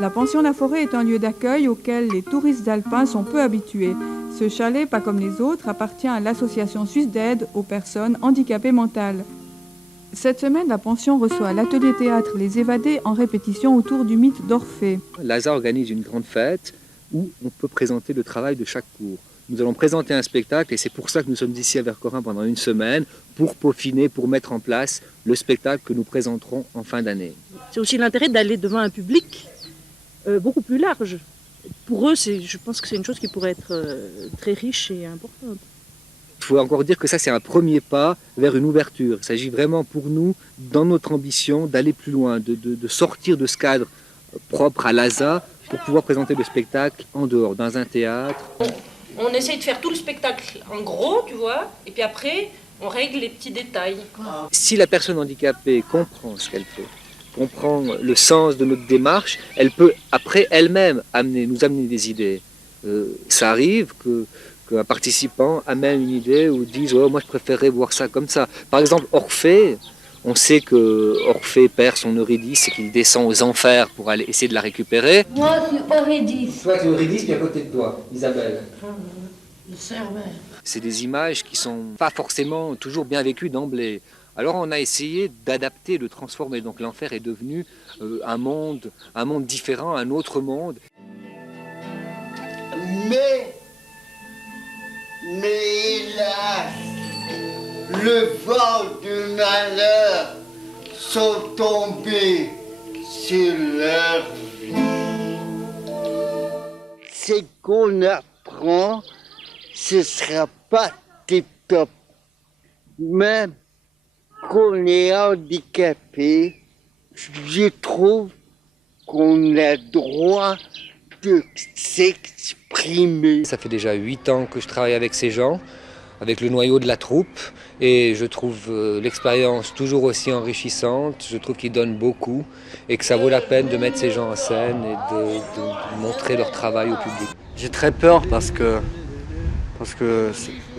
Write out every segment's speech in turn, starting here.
La pension La Forêt est un lieu d'accueil auquel les touristes alpins sont peu habitués. Ce chalet, pas comme les autres, appartient à l'association suisse d'aide aux personnes handicapées mentales. Cette semaine, la pension reçoit l'atelier théâtre Les Évadés en répétition autour du mythe d'Orphée. L'ASA organise une grande fête où on peut présenter le travail de chaque cours. Nous allons présenter un spectacle et c'est pour ça que nous sommes ici à Vercorin pendant une semaine, pour peaufiner, pour mettre en place le spectacle que nous présenterons en fin d'année. C'est aussi l'intérêt d'aller devant un public beaucoup plus large. Pour eux, je pense que c'est une chose qui pourrait être très riche et importante. Il faut encore dire que ça, c'est un premier pas vers une ouverture. Il s'agit vraiment pour nous, dans notre ambition, d'aller plus loin, de sortir de ce cadre propre à l'ASA pour pouvoir présenter le spectacle en dehors, dans un théâtre. On essaye de faire tout le spectacle en gros, tu vois, et puis après, on règle les petits détails. Si la personne handicapée comprend ce qu'elle fait, comprend le sens de notre démarche, elle peut après elle-même nous amener des idées. Ça arrive qu'un participant amène une idée ou dise oh, moi je préférerais voir ça comme ça. Par exemple, Orphée, on sait que Orphée perd son Eurydice et qu'il descend aux enfers pour aller essayer de la récupérer. Moi, c'est Eurydice. Toi, c'est Eurydice, puis à côté de toi, Isabelle. Le Cerbère. C'est des images qui sont pas forcément toujours bien vécues d'emblée. Alors on a essayé d'adapter, de transformer. Donc l'enfer est devenu un monde différent, un autre monde. Mais hélas, le vent du malheur sont tombés sur leur vie. C'est qu'on apprend, ce sera pas tip-top. Même qu'on est handicapé, je trouve qu'on a droit de s'exprimer. Ça fait déjà 8 ans que je travaille avec ces gens, avec le noyau de la troupe, et je trouve l'expérience toujours aussi enrichissante. Je trouve qu'ils donnent beaucoup et que ça vaut la peine de mettre ces gens en scène et de montrer leur travail au public. J'ai très peur parce que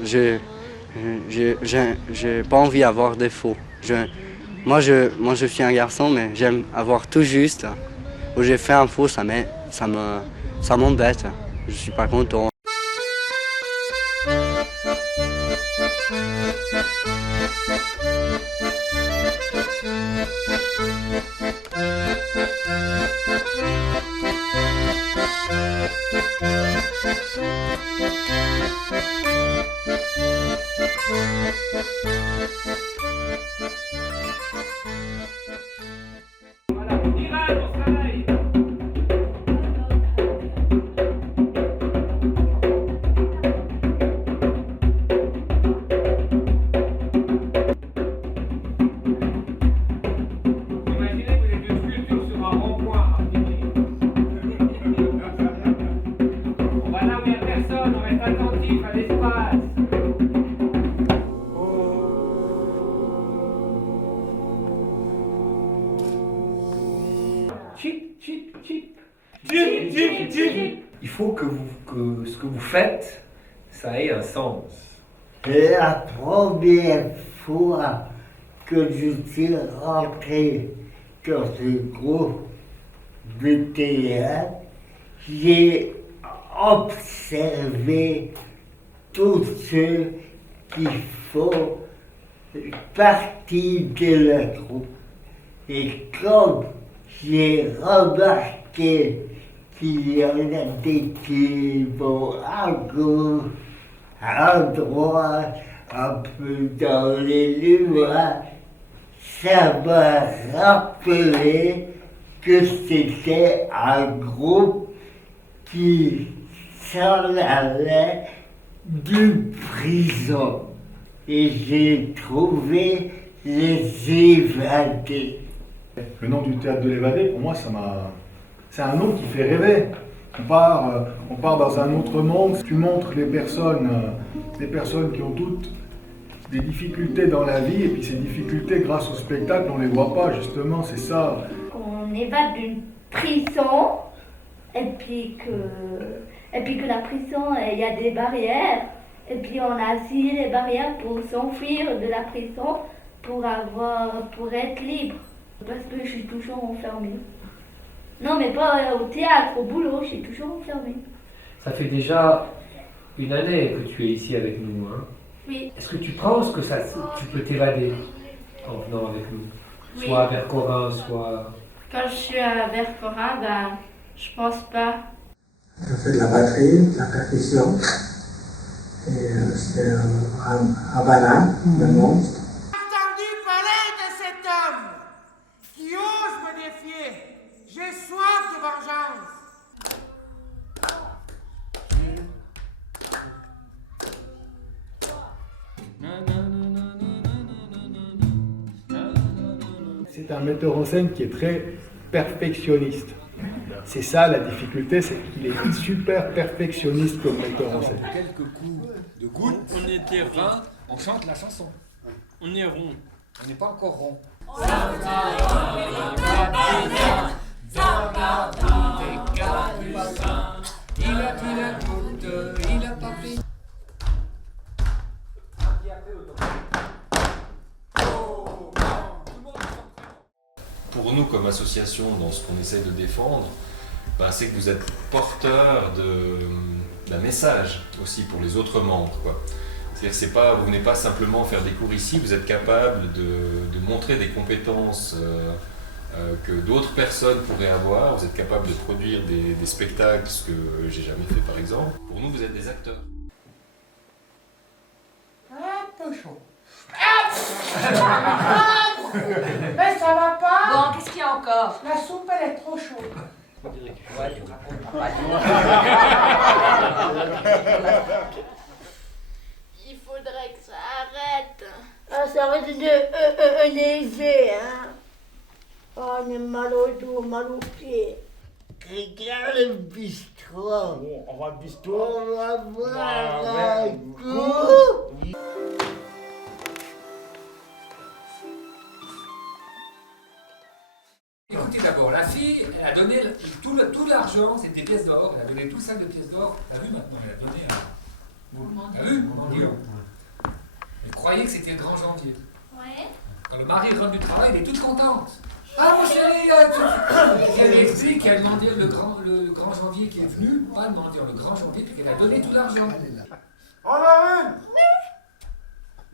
j'ai pas envie d'avoir des faux. Moi je suis un garçon, mais j'aime avoir tout juste. Où j'ai fait un faux, ça m'embête. Je suis pas content. Il faut que ce que vous faites, ça ait un sens. C'est la première fois que je suis rentré dans ce groupe de théâtre. J'ai observé tous ceux qui font partie de la troupe. Et comme j'ai remarqué qu'il y en a des qui vont à gauche, à droite, un peu dans les nuages, ça m'a rappelé que c'était un groupe qui s'en allait d'une prison. Et j'ai trouvé Les Évadés. Le nom du théâtre de l'Évadé, pour moi, c'est un nom qui fait rêver. On part dans un autre monde. Tu montres les personnes qui ont toutes des difficultés dans la vie, et puis ces difficultés, grâce au spectacle, on ne les voit pas, justement, c'est ça. On évade d'une prison, et puis que la prison, il y a des barrières, et puis on a scié les barrières pour s'enfuir de la prison, pour être libre, parce que je suis toujours enfermée. Non, mais pas au théâtre, au boulot, je suis toujours enfermée. Ça fait déjà une année que tu es ici avec nous. Hein. Oui. Est-ce que tu penses que tu peux t'évader en venant avec nous? Oui. Soit vers Corin, soit... Quand je suis à Vercora, ben, je pense pas. Je fais de la batterie, de la percussion. Et c'était un banane, le monstre. J'ai entendu parler de cet homme qui ose me défier. J'ai soif de vengeance. C'est un metteur en scène qui est très perfectionniste. C'est ça la difficulté, c'est qu'il est super perfectionniste comme metteur en scène. Quelques coups de goutte. On était rond, on chante la chanson. On est rond. On n'est pas encore rond. Il a pris la goutte, il a pas pris. Pour nous, comme association, dans ce qu'on essaie de défendre, ben, c'est que vous êtes porteur d'un message aussi pour les autres membres, quoi. C'est-à-dire que vous venez pas simplement faire des cours ici, vous êtes capable de montrer des compétences que d'autres personnes pourraient avoir, vous êtes capable de produire des spectacles, ce que j'ai jamais fait par exemple. Pour nous, vous êtes des acteurs. Un peu chaud. Mais ça va pas? Bon, qu'est-ce qu'il y a encore? La soupe, elle est trop chaude. Il faudrait que ça arrête. Ah, ça arrête de neiger, hein. Oh, on est mal au dos, mal aux pieds. Regarde le bistrot. On va au bistrot. On va voir un coup. Écoutez d'abord, la fille, elle a donné tout l'argent, c'est des pièces d'or, elle a donné tout le sac de pièces d'or. T'as vu maintenant, elle a donné à... T'as vu, mon mendiant? Elle croyait que c'était le grand janvier. Ouais. Quand le mari rentre du travail, elle est toute contente. Ah mon chéri, elle lui explique qu'il y a le mendiant, le grand janvier qui est venu, pas le mendiant, le grand janvier, puis qu'elle a donné tout l'argent. On a une? Oui.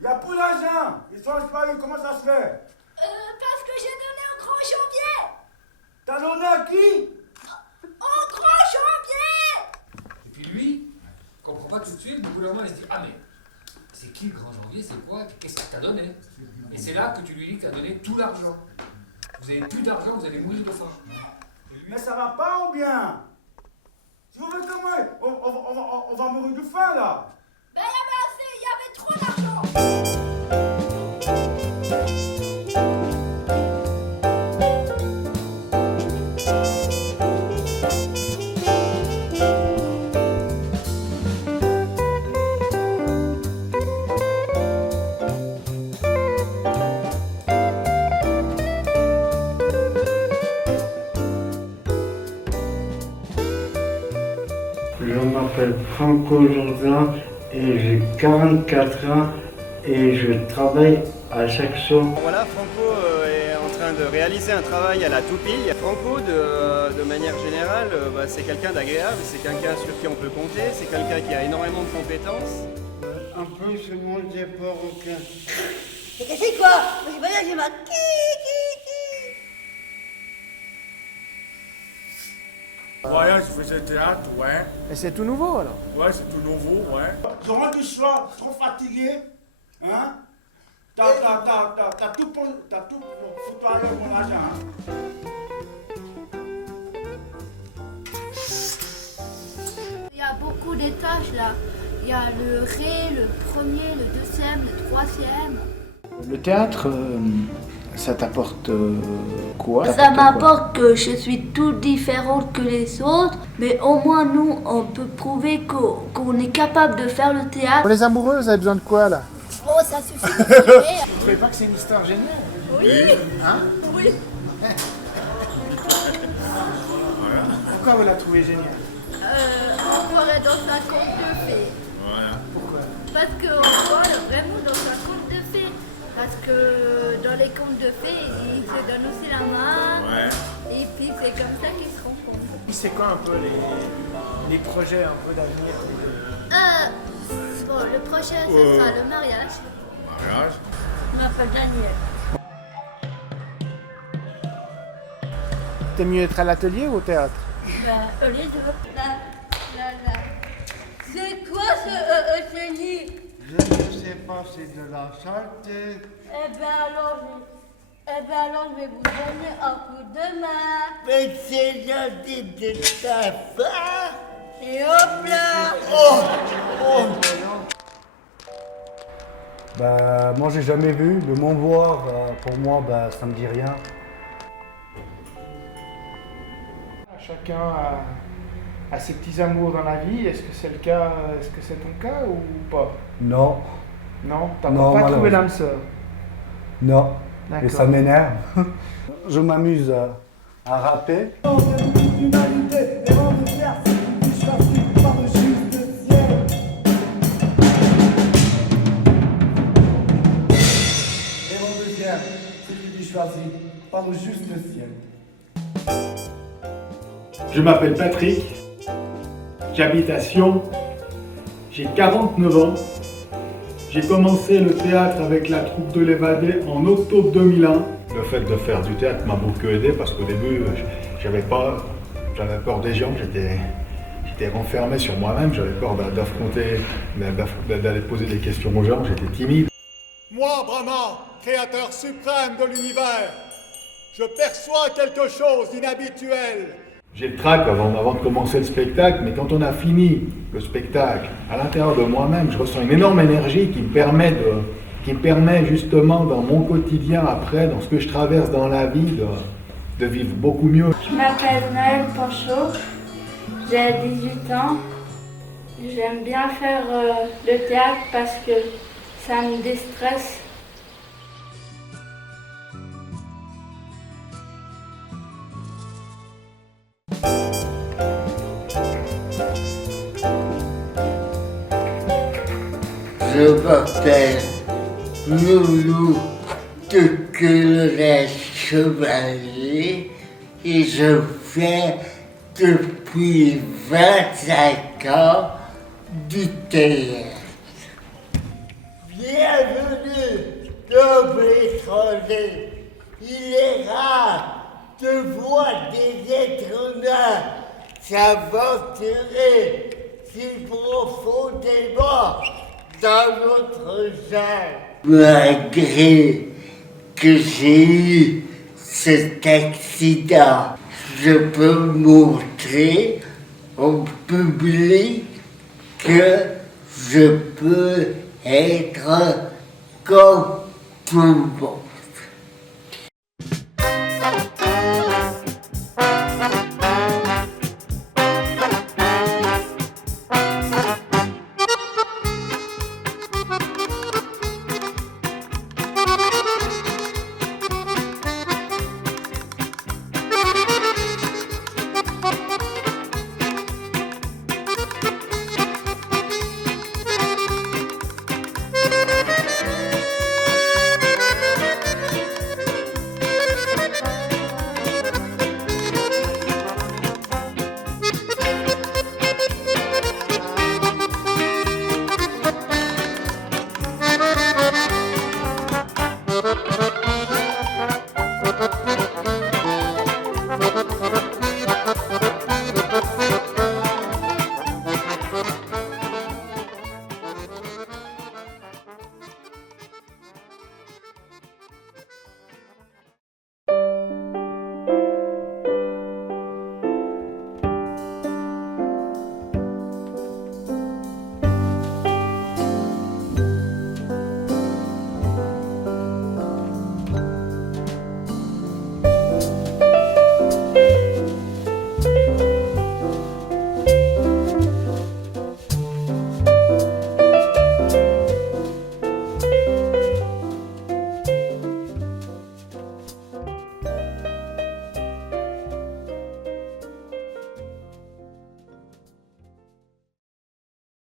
Il n'y a plus d'argent. Ils sont disparus. Comment ça se fait? Parce que j'ai donné au grand janvier. T'as donné à qui? Au grand janvier. Et puis lui, il comprend pas tout de suite, au bout d'un moment il se dit, ah mais c'est qui le grand janvier, c'est quoi, qu'est-ce que t'as donné? Et c'est là que tu lui dis que t'as donné tout l'argent. Vous avez plus d'argent, vous allez mourir de faim. Mais ça va pas ou bien? Si vous faites comme moi, on va mourir de faim là. Ben il y avait trop d'argent. Je m'appelle Franco Jourdain et j'ai 44 ans et je travaille à chaque show. Voilà, Franco est en train de réaliser un travail à la toupille. Franco, de manière générale, c'est quelqu'un d'agréable, c'est quelqu'un sur qui on peut compter, c'est quelqu'un qui a énormément de compétences. Un peu je mange des perroquets. C'est quoi? J'ai pas j'ai ma Ouais, je faisais théâtre, ouais. Et c'est tout nouveau alors? Ouais, c'est tout nouveau, ouais. Je rentre du soir, trop fatigué, hein? T'as tout pour foutoyer mon argent, hein? Il y a beaucoup d'étages là. Il y a le Ré, le premier, le deuxième, le troisième. Le théâtre, ça t'apporte quoi? Ça m'apporte que je suis toute différente que les autres, mais au moins nous, on peut prouver qu'on est capable de faire le théâtre. Pour les amoureux, vous avez besoin de quoi là? Oh, ça suffit de tirer. Vous trouvez pas que c'est une histoire géniale? Oui. Hein? Oui. Pourquoi vous la trouvez géniale? On croirait dans un conte de fées. Voilà. Pourquoi? Parce qu'on croit vraiment dans un conte de fées. Parce que dans les contes de fées, ils se donnent aussi la main. Ouais. Et puis c'est comme ça qu'ils se C'est quoi un peu les projets un peu d'avenir Bon, le projet, ça sera le mariage. Mariage. Je m'appelle Daniel. T'aimes mieux être à l'atelier ou au théâtre? Ben, les deux. C'est quoi ce atelier? Je ne sais pas, c'est de la saleté. Eh ben alors, je vais vous donner un coup de main. Mais c'est gentil de ta part. Et hop là! Bah, moi j'ai jamais vu. Le Mont Voir, pour moi, bah, ça me dit rien. Chacun a ses petits amours dans la vie. Est-ce que c'est le cas? Est-ce que c'est ton cas ou pas? Non. Non? T'as Non, pas trouvé malheureusement. l'âme sœur? Non. D'accord. Et ça m'énerve. Je m'amuse à rapper. Par le juste ciel. Je m'appelle Patrick, j'habite à Sion, j'ai 49 ans. J'ai commencé le théâtre avec la troupe de l'Évadé en octobre 2001. Le fait de faire du théâtre m'a beaucoup aidé parce qu'au début, j'avais peur des gens, j'étais renfermé sur moi-même, j'avais peur d'affronter, d'aller poser des questions aux gens, j'étais timide. Moi, Brahma, créateur suprême de l'univers, je perçois quelque chose d'inhabituel. J'ai le trac avant de commencer le spectacle, mais quand on a fini le spectacle, à l'intérieur de moi-même, je ressens une énorme énergie qui me permet justement dans mon quotidien après, dans ce que je traverse dans la vie, de vivre beaucoup mieux. Je m'appelle Naël Panchaud, j'ai 18 ans. J'aime bien faire le théâtre parce que ça me déstresse. Je m'appelle Loulou de Culret Chevalier et je fais depuis 25 ans du théâtre. Bienvenue dans l'étranger. Il est rare de voir des êtres humains s'aventurer si profondément dans notre genre. Malgré que j'ai eu cet accident, je peux montrer au public que je peux être comme tout le monde.